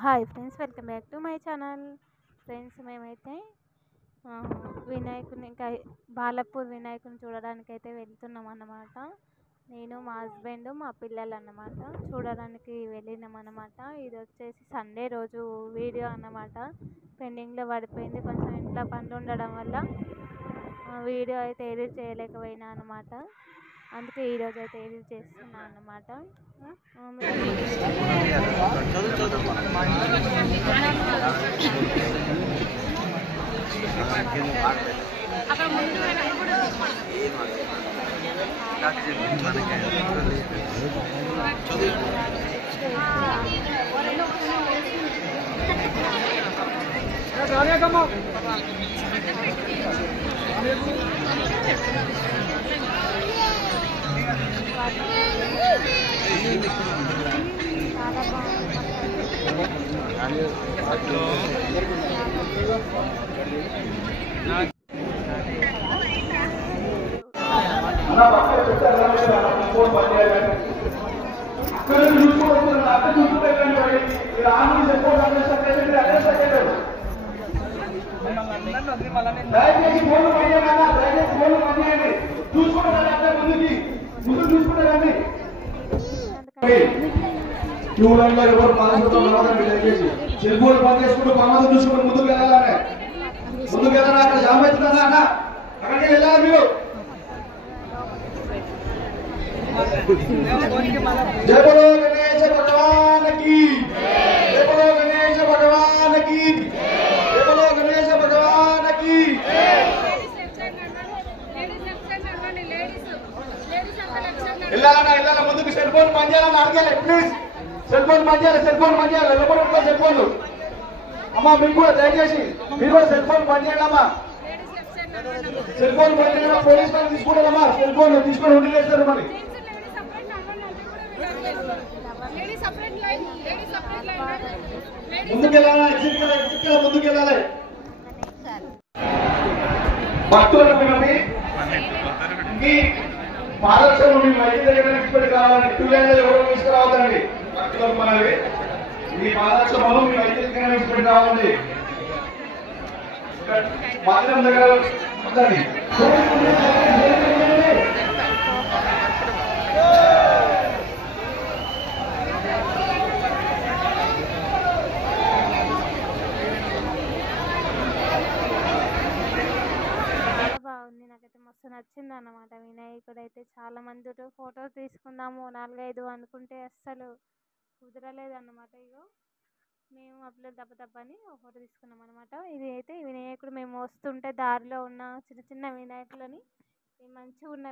Hi friends, welcome back to my channel. Friends, మేమైతే వినాయకుని ఇంకా బాలాపూర్ వినాయకుని చూడడానికి అయితే వెళ్తున్నాం అన్నమాట. నేను మా హస్బెండ్ మా పిల్లలు అన్నమాట చూడడానికి వెళ్ళినాం అన్నమాట. ఇది వచ్చేసి సండే రోజు వీడియో అన్నమాట. పెండింగ్లో పడిపోయింది, కొంచెం ఇంట్లో పనులు ఉండడం వల్ల వీడియో అయితే ఎడిట్ చేయలేకపోయినా అన్నమాట. అందుకే ఈరోజు అయితే ఎడిట్ చేస్తున్నాను అన్నమాట. సెల్ ఫోన్ పని చేసుకుంటూ ప్రమాదం చూసుకుంటూ ముందుకు వెళ్ళాలి. ముందుకు వెళ్ళాలి, అక్కడ జామ్ అవుతుందా అన్న, అక్కడికి వెళ్ళాలి మీరు. జై బోలో గణేశ భగవానికి, జై బోలో గణేశ భగవానికి, జై బోలో గణేశ భగవానికి. వెళ్ళాలన్నా వెళ్ళాలి ముందుకు. సెల్ ఫోన్ పని చేయాలన్నా అడగాలి ప్లీజ్. సెల్ ఫోన్ పని చేయాలి, సెల్ ఫోన్ పని చేయాలి. ఎవరు సెల్ ఫోన్ అమ్మా, మీకు కూడా దయచేసి మీరు కూడా సెల్ ఫోన్ పని చేయండి అమ్మా. సెల్ ఫోన్ పని చేయాలి, పోలీస్ వాళ్ళు తీసుకుంటారమ్మా. సెల్ ఫోన్ తీసుకొని ఉండిలేస్తారు మరి. ముందుకెళ్ళాలి, ఎగ్జిట్ ముందుకెళ్ళాలి. భక్తులకు మీ పాదర్శనం మీ మైకి దగ్గర తీసుకొని కావాలండి. 2 లైన్లు ఎవరో తీసుకురావద్దండి. భక్తులకు మనవి మీ పాదర్శనం మీ మైకి దగ్గర తీసుకొని కావాలండి. మందిరం దగ్గర ఉందండి. నాకైతే మస్తు నచ్చింది అన్నమాట. వినాయకుడు అయితే చాలా మందితో ఫొటోస్ తీసుకుందాము 4-5 అనుకుంటే అస్సలు కుదరలేదు అన్నమాట. ఇగో మేము మా పిల్లలు దెబ్బని ఒక ఫోటో తీసుకున్నాం అనమాట. ఇది అయితే వినాయకుడు మేము వస్తుంటే దారిలో ఉన్న చిన్న చిన్న వినాయకులని మంచిగా ఉన్న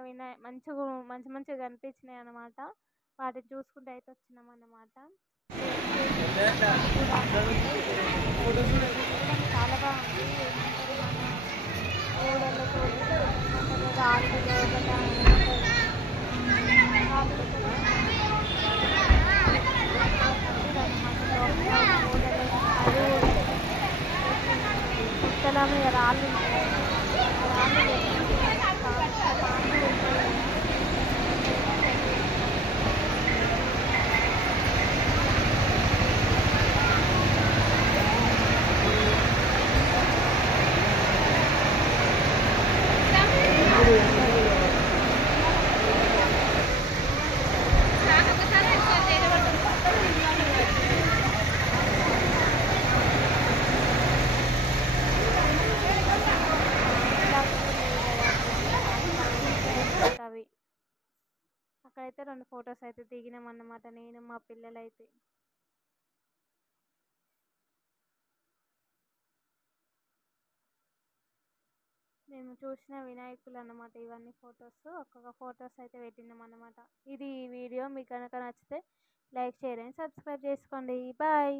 మంచిగా కనిపించినాయి అన్నమాట. వాటిని చూసుకుంటూ అయితే వచ్చినాం అన్నమాట. చాలా బాగుంది. ఓడలతో రాళ్ళులో పుట్టల మీద రాళ్ళు అక్కడైతే 2 ఫొటోస్ అయితే దిగినాం అన్నమాట, నేను మా పిల్లలైతే. మేము చూసిన వినాయకులు అన్నమాట ఇవన్నీ ఫొటోస్. ఒక్కొక్క ఫొటోస్ అయితే పెట్టినాం అన్నమాట. ఇది వీడియో మీకు కనుక నచ్చితే లైక్, షేర్ అండ్ సబ్స్క్రైబ్ చేసుకోండి. బాయ్.